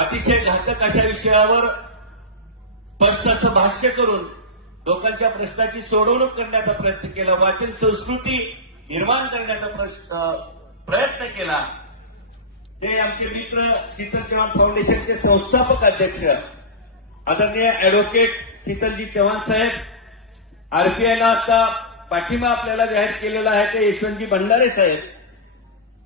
अतिशय घातक अशा विषयावर स्पष्ट असं भाष्य करून लोकांच्या प्रश्नाची सोडवणूक करण्याचा प्रयत्न केला वाचन संस्कृती निर्माण करण्याचा प्रश्न प्रयत्न केला. ते आमचे मित्र शीतल चव्हाण फाउंडेशनचे संस्थापक अध्यक्ष आदरणीय अॅडव्होकेट शीतलजी चव्हाण साहेब आरपीआयला आता पाठिंबा आपल्याला जाहीर केलेला आहे ते यशवंतजी भंडारे साहेब.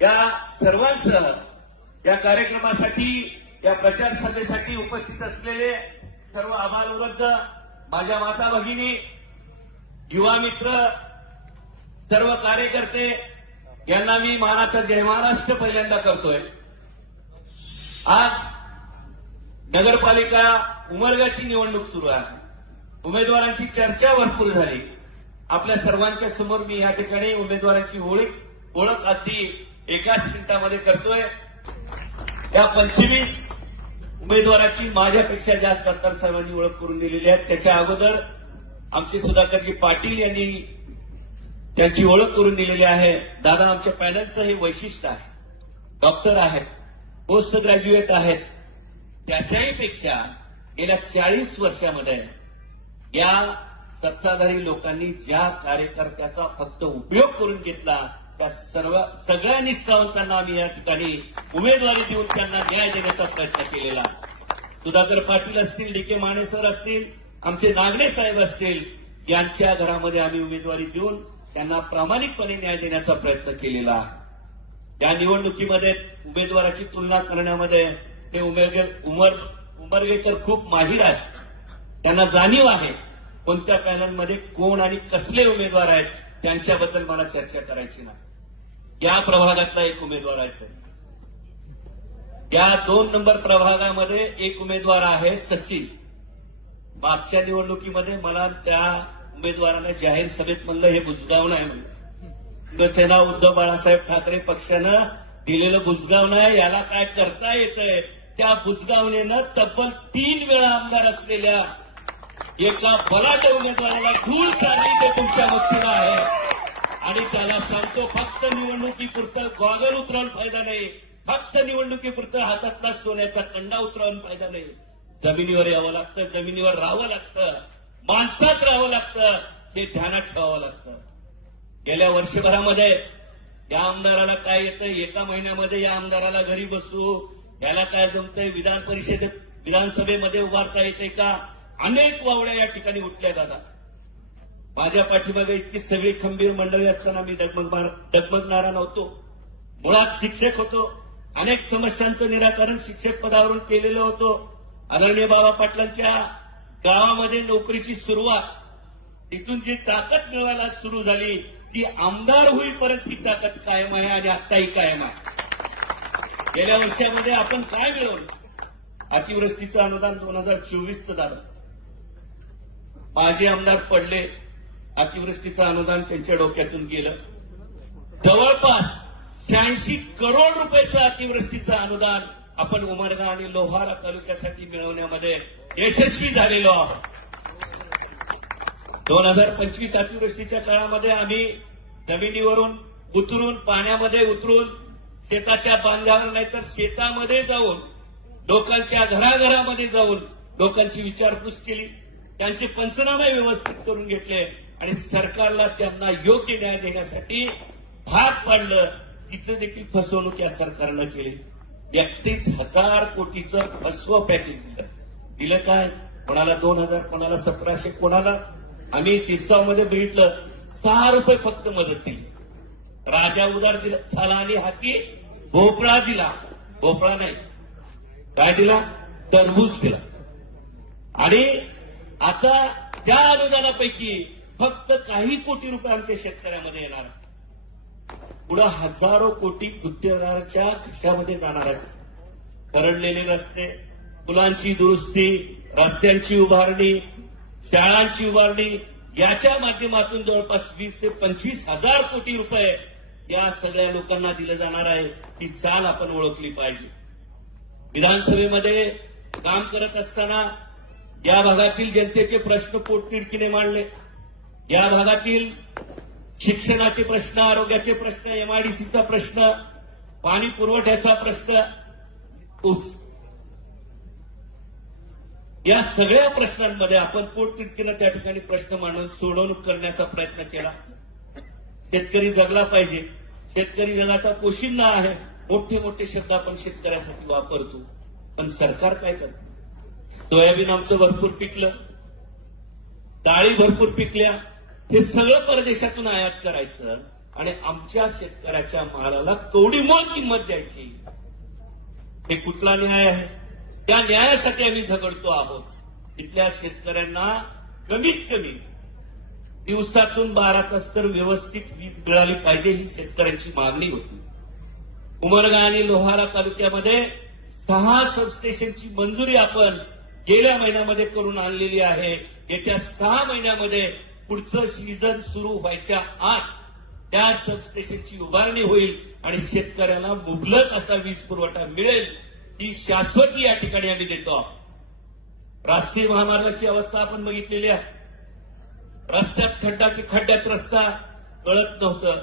या सर्वांसह या कार्यक्रमासाठी या प्रचार सभेसाठी उपस्थित असलेले सर्व आभारवृद्ध माझ्या माता भगिनी युवा मित्र सर्व कार्यकर्ते यांना मी मानाचा जय महाराष्ट्र पहिल्यांदा करतोय. आज नगरपालिका उमरगाची निवडणूक सुरू आहे. उमेदवारांची चर्चा भरपूर झाली. आपल्या सर्वांच्या समोर मी या ठिकाणी उमेदवारांची ओळख ओळख अगदी एकाच मिनिटामध्ये करतोय. त्या पंचवीस उमेदवाराची माझ्यापेक्षा जास्त खासदार साहेबांनी ओळख करून दिलेली आहे. त्याच्या अगोदर आमचे सुधाकरजी पाटील यांनी त्यांची ओळख करून दिलेली आहे. दादा आमच्या पॅनलचं हे वैशिष्ट्य आहे. डॉक्टर आहेत पोस्ट ग्रॅज्युएट आहेत. त्याच्याही पेक्षा गेल्या चाळीस वर्षामध्ये या सत्ताधारी लोकांनी ज्या कार्यकर्त्याचा फक्त उपयोग करून घेतला त्या सर्व सगळ्या निष्ठावंतांना आम्ही या ठिकाणी उमेदवारी देऊन त्यांना न्याय देण्याचा प्रयत्न केलेला. सुधाकर पाटील असतील डी के माने सर असतील आमचे नागडे साहेब असतील यांच्या घरामध्ये आम्ही उमेदवारी देऊन त्यांना प्रामाणिकपणे न्याय देण्याचा प्रयत्न केलेला. या निवडणुकीमध्ये उमेदवाराची तुलना करण्यामध्ये हे उमेदवार उमर उमरगेकर खूप माहीर आहेत. त्यांना जाणीव आहे कोणत्या पॅनलमध्ये कोण आणि कसले उमेदवार आहेत त्यांच्याबद्दल मला चर्चा करायची नाही. या प्रभागातला एक उमेदवार आहे सर. या दोन नंबर प्रभागामध्ये एक उमेदवार आहे सचिन. मागच्या निवडणुकीमध्ये मला त्या उमेदवारानं जाहीर सभेत म्हणलं हे बुजगाव नाही म्हणलं. शिवसेना उद्धव बाळासाहेब ठाकरे पक्षानं दिलेलं बुजगाव नाही याला काय करता येतंय? त्या बुजगावनेनं तब्बल तीन वेळा आमदार असलेल्या एका बलाढ्य उमेदवाराला धूळ चालली ते तुमच्या मुक्तीला आहे. आणि त्याला सांगतो फक्त निवडणुकीपुरतं गॉगल उतरवून फायदा नाही. फक्त निवडणुकीपुरतं हातातला सोन्याचा कंडा उतरवून फायदा नाही. जमिनीवर यावं लागतं जमिनीवर राहावं लागतं माणसात राहावं लागतं हे ध्यानात ठेवावं लागतं. गेल्या वर्षभरामध्ये या आमदाराला काय येतं? एका महिन्यामध्ये या आमदाराला घरी बसू. याला काय जमतंय? विधान परिषदेत विधानसभेमध्ये उभारता येते का? अनेक वावड्या या ठिकाणी उठल्या जातात माझ्या पाठीमागे इतकी सगळी खंबीर मंडळी असताना मी डगमग डगमगणारा नव्हतो. मुळात शिक्षक होतो. अनेक समस्यांचं निराकरण शिक्षक पदावरून केलेलं होतो. आदरणीय बाबा पाटलांच्या गावामध्ये नोकरीची सुरुवात. तिथून जी ताकद मिळवायला सुरू झाली ती आमदार होईपर्यंत ती ताकद कायम आहे आणि आत्ताही कायम आहे. गेल्या वर्षामध्ये आपण काय मिळवलं? अतिवृष्टीचं अनुदान दोन हजार चोवीसचं झालं. माझे आमदार पडले. अतिवृष्टीचं अनुदान त्यांच्या डोक्यातून गेलं. जवळपास शहाऐंशी करोड रुपयाचं अतिवृष्टीचं अनुदान आपण उमरगा आणि लोहारा तालुक्यासाठी मिळवण्यामध्ये यशस्वी झालेलो आहोत. दोन हजार पंचवीस अतिवृष्टीच्या काळामध्ये आम्ही जमिनीवरून उतरून पाण्यामध्ये उतरून शेताच्या बांधावर नाही तर शेतामध्ये जाऊन लोकांच्या घराघरामध्ये जाऊन लोकांची विचारपूस केली. त्यांचे पंचनामे व्यवस्थित करून घेतले. आणि सरकारला त्यांना योग्य न्याय देण्यासाठी भाग पाडलं. तिथं देखील फसवणूक या सरकारनं केली. एकतीस हजार कोटीचं फसव पॅकेज दिलं. दिलं काय? कोणाला दोन हजार कोणाला सतराशे कोणाला? आम्ही सिरसावमध्ये बघितलं. सहा रुपये फक्त मदत दिली. राजा उदार दिला झाला आणि हाती भोपळा दिला. भोपळा नाही. काय दिला? तरबूज दिला. आणि आता त्या अनुदानापैकी फक्त काही कोटी रुपयांच्या शेतकऱ्यामध्ये येणार. पुढे पुढं हजारो कोटी उद्योगाच्या खिशामध्ये जाणार आहेत. करडलेले रस्ते पुलांची दुरुस्ती रस्त्यांची उभारणी शाळांची उभारणी याच्या माध्यमातून जवळपास वीस ते पंचवीस हजार कोटी रुपये या सगळ्या लोकांना दिलं जाणार आहे. ती चाल आपण ओळखली पाहिजे. विधानसभेमध्ये काम करत असताना या भागातील जनतेचे प्रश्न पोटतिडकीने मांडले. या भागातील शिक्षणाचे प्रश्न आरोग्याचे प्रश्न एमआयडीसीचा प्रश्न पाणी पुरवठ्याचा प्रश्न या सगळ्या प्रश्नांमध्ये आपण पोटतिडकीनं त्या ठिकाणी प्रश्न मांडून सोडवणूक करण्याचा प्रयत्न केला. शेतकरी जगला पाहिजे. शेतकरी जगाचा पोशिंदा आहे. मोठे मोठे शब्द आपण शेतकऱ्यासाठी वापरतो. पण सरकार काय करत? सोयाबीन आमचं भरपूर पिकलं. डाळी भरपूर पिकल्या. हे सगळं परदेशातून आयात करायचं आणि आमच्या शेतकऱ्याच्या मालाला कवडी मोल किंमत द्यायची. हे कुठला न्याय आहे? त्या न्यायासाठी आम्ही झगडतो आहोत. इथल्या शेतकऱ्यांना कमीत कमी दिवसातून बारा तास तर व्यवस्थित वीज मिळाली पाहिजे ही शेतकऱ्यांची मागणी होती. उमरगा आणि लोहारा तालुक्यामध्ये सहा सबस्टेशनची मंजुरी आपण गेल्या महिन्यामध्ये करून आणलेली आहे. येत्या सहा महिन्यामध्ये पुढचं सीझन सुरू व्हायच्या आत त्या सबस्टेशनची उभारणी होईल आणि शेतकऱ्यांना मुबलक असा वीज पुरवठा मिळेल ती शाश्वती या ठिकाणी आम्ही देतो राष्ट्रीय महामार्गाची अवस्था आपण बघितलेली आहे. रस्त्यात खड्डा की खड्ड्यात रस्ता कळत नव्हतं.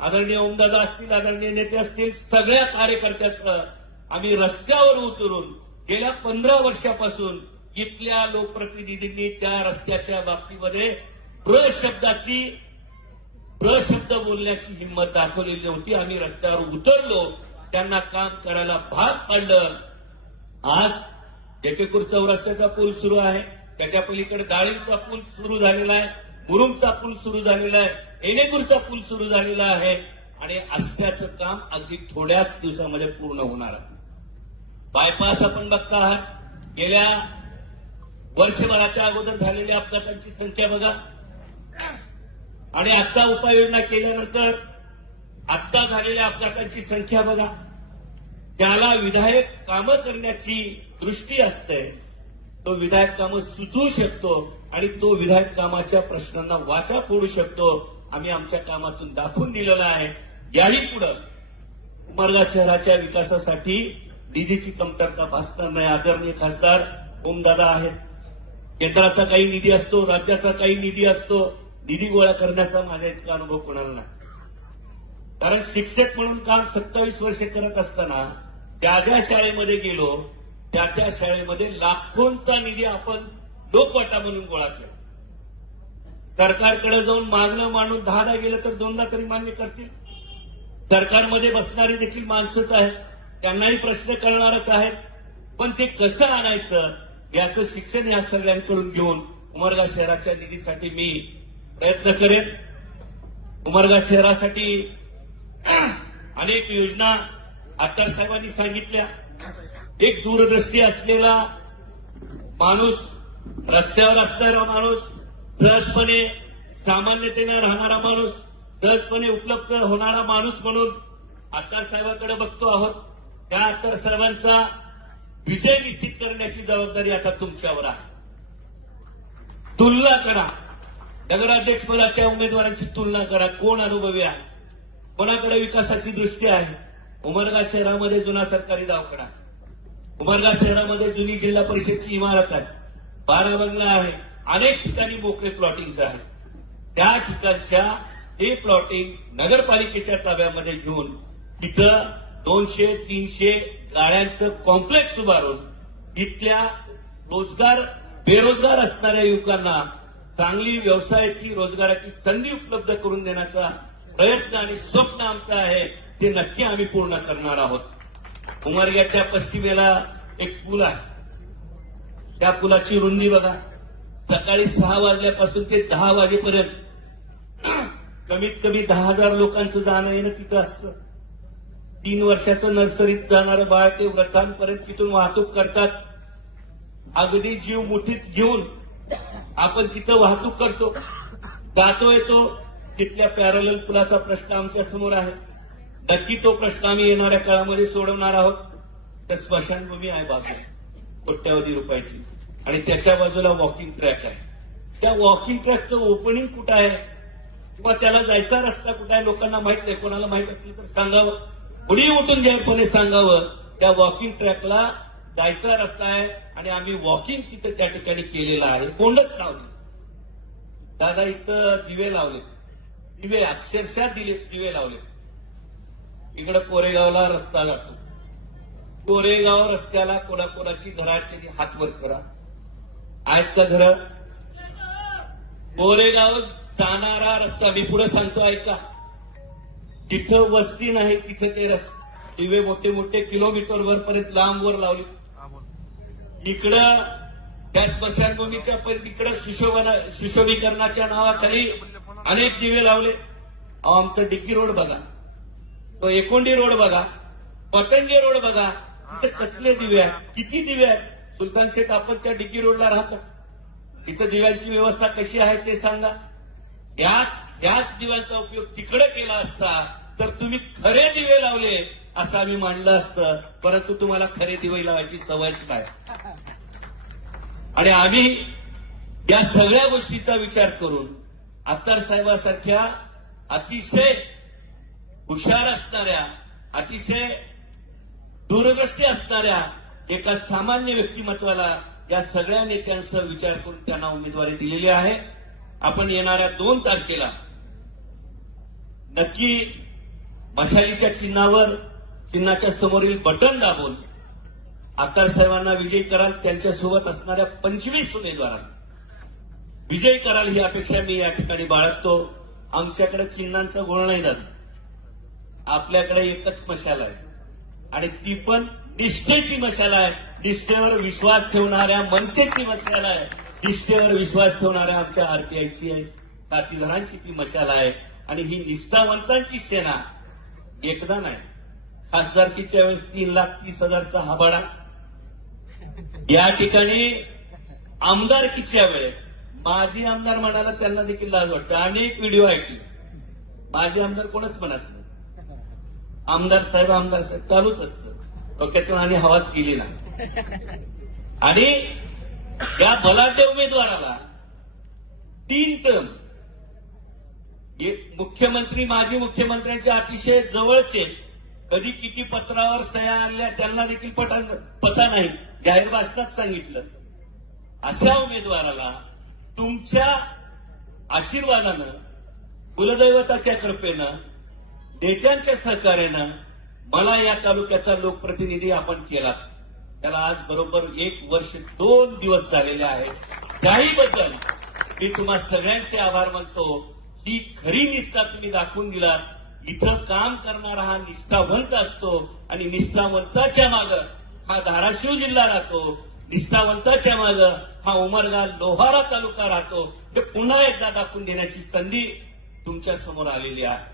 आदरणीय ओमदादा असतील आदरणीय नेते असतील सगळ्या कार्यकर्त्याचं आम्ही रस्त्यावर उतरून गेल्या पंधरा वर्षापासून इथल्या लोकप्रतिनिधींनी त्या रस्त्याच्या बाबतीमध्ये प्र शब्दाची प्र शब्द बोलण्याची हिंमत दाखवलेली नव्हती आम्ही रस्त्यावर उतरलो. त्यांना काम करायला भाग पाडलं. आज जेकेपूर चौरस्त्याचा पूल सुरू आहे. त्याच्या पलीकडे दाळींचा पूल सुरू झालेला आहे. मुरुमचा पूल सुरू झालेला आहे. एनेपूरचा पूल सुरू झालेला आहे. आणि असल्याचं काम अगदी थोड्याच दिवसामध्ये पूर्ण होणार आहे. बायपास आपण बघता आहात. गेल्या वर्षभराच्या अगोदर झालेल्या अपघातांची संख्या बघा. आणि आता उपाययोजना केल्यानंतर आता झालेल्या अपघातांची संख्या बघा. त्याला विधायक कामं करण्याची दृष्टी असते. तो विधायक कामं सुचवू शकतो आणि तो विधायक कामाच्या प्रश्नांना वाचा फोडू शकतो. आम्ही आमच्या कामातून दाखवून दिलेला आहे. याही पुढं उमरगा शहराच्या विकासासाठी निधीची कमतरता भासणार नाही. आदरणीय खासदार ओमदादा आहेत. केंद्राचा काही निधी असतो राज्याचा काही निधी असतो. निधी गोळा करण्याचा माझ्या इतका अनुभव कोणाला नाही. कारण शिक्षक म्हणून काम सत्तावीस वर्षे करत असताना त्या ज्या शाळेमध्ये गेलो त्या त्या शाळेमध्ये लाखोंचा निधी आपण लोकवाटा म्हणून गोळा केला. सरकारकडे जाऊन मागणं मांडून दहादा गेलं तर दोनदा तरी मान्य करतील. सरकारमध्ये बसणारी देखील माणसंच आहेत. त्यांनाही प्रश्न करणारच आहेत. पण ते कसं आणायचं याचं शिक्षण या सगळ्यांकडून घेऊन उमरगा शहराच्या निधीसाठी मी प्रयत्न करेन उमरगा शहरासाठी अनेक योजना आत्तार साहेबांनी सांगितल्या. एक दूरदृष्टी असलेला माणूस रस्त्यावर असणारा माणूस सहजपणे सामान्यतेने राहणारा माणूस सहजपणे उपलब्ध होणारा माणूस म्हणून आत्तार साहेबांकडे बघतो आहोत. त्या आत्तार साहेबांचा विजय निश्चित करण्याची जबाबदारी आता तुमच्यावर आहे. तुलना करा. नगराध्यक्ष पदाच्या उमेदवारांची तुलना करा. कोण अनुभवी आहे? कोणाकडे विकासाची दृष्टी आहे? उमरगा शहरामध्ये जुना सरकारी दवाखाना. उमरगा शहरामध्ये जुनी जिल्हा परिषदची इमारत आहे. बारा बंगला आहे. अनेक ठिकाणी मोकळे प्लॉटिंग आहे त्या ठिकाणच्या हे प्लॉटिंग नगरपालिकेच्या ताब्यामध्ये घेऊन तिथं दोनशे तीनशे गाड्यांचं कॉम्प्लेक्स उभारून इथल्या रोजगार बेरोजगार असणाऱ्या युवकांना चांगली व्यवसायाची रोजगाराची संधी उपलब्ध करून देण्याचा प्रयत्न आणि स्वप्न आमचं आहे ते नक्की आम्ही पूर्ण करणार आहोत. उमरग्याच्या पश्चिमेला एक पूल आहे. त्या पुलाची रुंदी बघा. सकाळी सहा वाजल्यापासून ते दहा वाजेपर्यंत. कमीत कमी दहा हजार लोकांचं जाणं येणं तिथं असतं. तीन वर्षाचं नर्सरीत जाणारं बाळ ते व्रतांपर्यंत तिथून वाहतूक करतात. अगदी जीव मुठीत घेऊन आपण तिथं वाहतूक करतो. जातो येतो तिथल्या पॅरल पुलाचा प्रश्न आमच्यासमोर आहे. नक्की तो प्रश्न आम्ही येणाऱ्या काळामध्ये सोडवणार आहोत. तर स्मशानभूमी आहे बाजू कोट्यावधी रुपयाची. आणि त्याच्या बाजूला वॉकिंग ट्रॅक आहे. त्या वॉकिंग ट्रॅकचं ओपनिंग कुठं आहे? किंवा त्याला जायचा रस्ता कुठं आहे? लोकांना माहीत नाही. कोणाला माहीत असेल तर सांगावं. कुणी उठून जाहीरपणे सांगावं. त्या वॉकिंग ट्रॅकला जायचा रस्ता आहे आणि आम्ही वॉकिंग तिथे त्या ठिकाणी केलेलं आहे. कोंडच लावली दादा इथं दिवे लावले. दिवे अक्षरशः दिले दिवे लावले. इकडे कोरेगावला रस्ता जातो. कोरेगाव रस्त्याला कोणाकोणाची घरात त्यांनी हात वर करा. आजचं का घर. कोरेगाव जाणारा रस्ता मी पुढे सांगतो ऐका. तिथं वस्ती नाही तिथं ते रस्ते. दिवे मोठे मोठे किलोमीटर वरपर्यंत लांब वर लावले. इकडं त्या स्मशानभूमीच्या पण इकडं सुशोभना सुशोभीकरणाच्या नावाखाली अनेक दिवे लावले. अहो, आमचं डिग्गी रोड बघा. तो एकोंडी रोड बघा. पतंगे रोड बघा. तिथे कसले दिवे आहेत? किती दिवे आहेत? सुलतान शेख आपण त्या डिग्गी रोडला राहतो. तिथं दिव्यांची व्यवस्था कशी आहे ते सांगा. याच याच दिव्यांचा उपयोग तिकडे केला असता तर तुम्ही खरे दिवे लावले असं आम्ही मांडलं असतं. परंतु तुम्हाला खरे दिवे लावायची सवयच काय आणि आम्ही या सगळ्या गोष्टीचा विचार करून अत्तार साहेबासारख्या अतिशय हुशार असणाऱ्या अतिशय दूरदृष्टी असणाऱ्या एका सामान्य व्यक्तिमत्वाला या सगळ्या नेत्यांचा विचार करून त्यांना उमेदवारी दिलेली आहे. आपण येणाऱ्या दोन तारखेला नक्की मशालीच्या चिन्हावर चिन्हाच्या समोरील बटन दाबून आकार साहेबांना विजयी कराल त्यांच्यासोबत असणाऱ्या पंचवीस उमेदवारांना. विजयी कराल ही अपेक्षा मी या ठिकाणी बाळगतो. आमच्याकडे चिन्हांचा गोळ नाही जात आपल्याकडे एकच मशाल आहे. आणि ती पण निष्ठेची मशाल आहे. निष्ठेवर विश्वास ठेवणाऱ्या मनसेची मशाल आहे. निष्ठेवर विश्वास ठेवणाऱ्या आमच्या आरपीआयची आहे. साथीदारांची ती मशाल आहे. आणि ही निष्ठावंतांची सेना एकदा नाही. खासदारकीच्या वेळेस तीन लाख तीस हजारचा हाबाडा. या ठिकाणी आमदारकीच्या वेळेस माजी आमदार म्हणाला त्यांना देखील लाज वाटतं. अनेक व्हिडिओ ऐकले. माजी आमदार कोणच म्हणत नाही. आमदार साहेब आमदार साहेब चालूच असतं. डोक्यातून आणि हवाच गेली नाही. आणि या बलाढ्य उमेदवाराला तीन टर्म मुख्यमंत्री माजी मुख्यमंत्र्यांचे अतिशय जवळचे कधी किती पत्रावर सह्या आणल्या त्यांना देखील पटा पता नाही. जाहीर भाषणात सांगितलं. अशा उमेदवाराला तुमच्या आशीर्वादानं कुलदैवताच्या कृपेनं नेत्यांच्या सहकार्यानं मला या तालुक्याचा लोकप्रतिनिधी आपण केला. त्याला आज बरोबर एक वर्ष दोन दिवस झालेले आहेत त्याहीबद्दल मी तुम्हा सगळ्यांचे आभार मानतो. ही खरी निष्ठा तुम्ही दाखवून दिलात. इथं काम करणारा हा निष्ठावंत असतो आणि निष्ठावंताच्या मागं हा धाराशिव जिल्हा राहतो निष्ठावंताच्या माग हा उमरगा लोहारा तालुका राहतो. हे पुन्हा एकदा दाखवून देण्याची संधी तुमच्यासमोर आलेली आहे.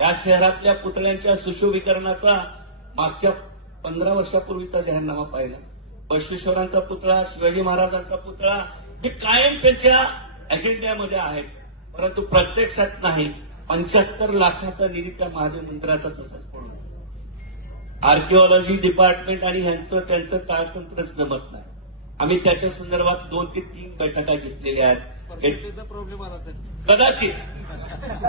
या शहरातल्या पुतळ्यांच्या सुशोभीकरणाचा मागच्या पंधरा वर्षापूर्वीचा जाहीरनामा पाहिला. बसवेश्वरांचा पुतळा शिवाजी महाराजांचा पुतळा हे कायम त्यांच्या अजेंड्यामध्ये आहेत. परंतु प्रत्यक्षात नाही. पंच्याहत्तर लाखाचा निधी त्या महादेव मंदिराचा तसंच आर्किओलॉजी डिपार्टमेंट आणि ह्यांचं त्यांचं ताळतंत्रच जमत नाही. आम्ही त्याच्या संदर्भात दोन ते तीन बैठका घेतलेल्या आहेत. प्रॉब्लेम कदाचित.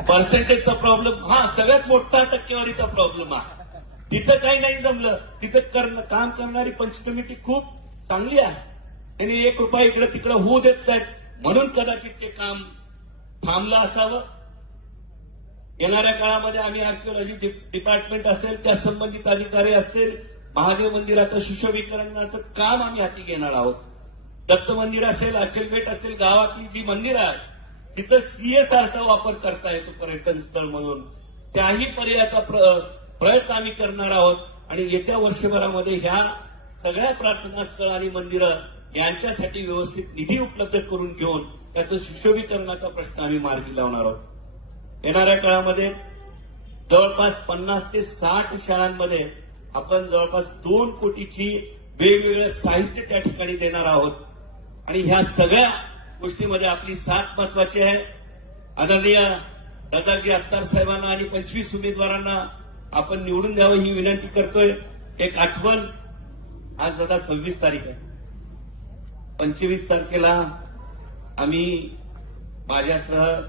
पर्सेंटेजचा प्रॉब्लेम हा सगळ्यात मोठा टक्केवारीचा प्रॉब्लेम आहे. तिथं काही नाही जमलं. तिथं करणं काम करणारी पंच कमिटी खूप चांगली आहे. त्यांनी एक रुपया इकडे तिकडे होऊ देत नाहीत. म्हणून कदाचित ते काम थांबलं असावं. येणाऱ्या काळामध्ये आम्ही आर्किओलॉजी डिपार्टमेंट असेल त्या संबंधित अधिकारी असेल महादेव मंदिराचं सुशोभीकरणाचं काम आम्ही हाती घेणार आहोत. दत्त मंदिर असेल अचलपेठ असेल गावातली जी मंदिर आहेत तिथं सीएसआरचा वापर करता येतो पर्यटन स्थळ म्हणून. त्याही पर्यायाचा प्र- प्रयत्न आम्ही करणार आहोत. आणि येत्या वर्षभरामध्ये ह्या सगळ्या प्रार्थना स्थळ आणि मंदिरं यांच्यासाठी व्यवस्थित निधी उपलब्ध करून घेऊन त्याचं सुशोभीकरणाचा प्रश्न आम्ही मार्गी लावणार आहोत. येणाऱ्या काळामध्ये जवळपास पन्नास ते साठ शाळांमध्ये आपण जवळपास दोन कोटीची वेगवेगळं साहित्य त्या ठिकाणी देणार आहोत. आणि ह्या सगळ्या गोष्टीमध्ये आपली साथ महत्वाची आहे. आदरणीय दादाजी अत्तार साहेबांना आणि पंचवीस उमेदवारांना आपण निवडून द्यावं ही विनंती करतोय. एक आठवण. आज दादा सव्वीस तारीख आहे. पंचवीस तारखेला आम्ही माझ्यासह